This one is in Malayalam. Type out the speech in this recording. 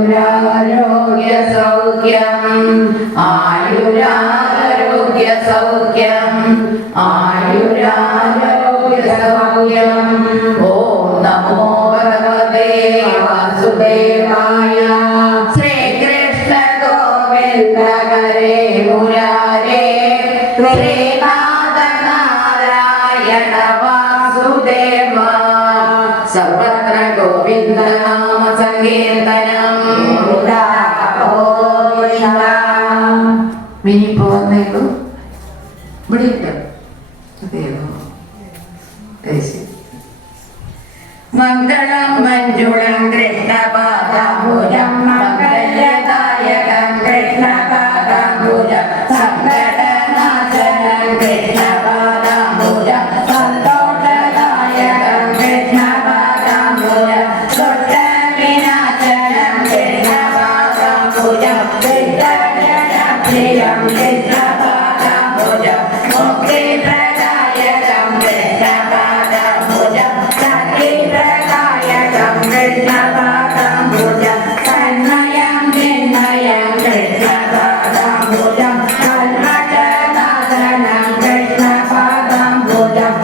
ആയുരാരോഗ്യ സൗഖ്യം ആയുരാരോഗ്യ സൗഖ്യം ആയുരാരോഗ്യ സൗഖ്യം. ഓം നമോ ഭഗവതേ വാസുദേവായ. ശ്രീകൃഷ്ണ ഗോവിന്ദ ഹരേ മുരാരേ ശ്രീനാഥ നാരായണ വാസുദേവ. സർവത്ര ഗോവിന്ദ നാമ സങ്കീർത്തനം. മിനി പോകുന്നേക്കു ഇവിടെ മംഗളം മഞ്ജുളം കൃഷ്ണപാദാംബുജം മംഗല്യദായകം കൃഷ്ണപാദാംബുജം സങ്കടനാശനം കൃഷ്ണപാദാംബുജം സന്തോഷദായകം കൃഷ്ണപാദാംബുജം ദുഷ്ടവിനാശനം കൃഷ്ണപാദാംബുജം പ്രിയം കൃഷ്ണപാദാംബുജം മുക്തിപ്രദായകം കൃഷ്ണപാദാംബുജം സഖിപ്രദായകം കൃഷ്ണപാദാംബുജം തന്മയം ചിന്മയം കൃഷ്ണപാദാംബുജം കൽമഷനാശനം കൃഷ്ണപാദാംബുജം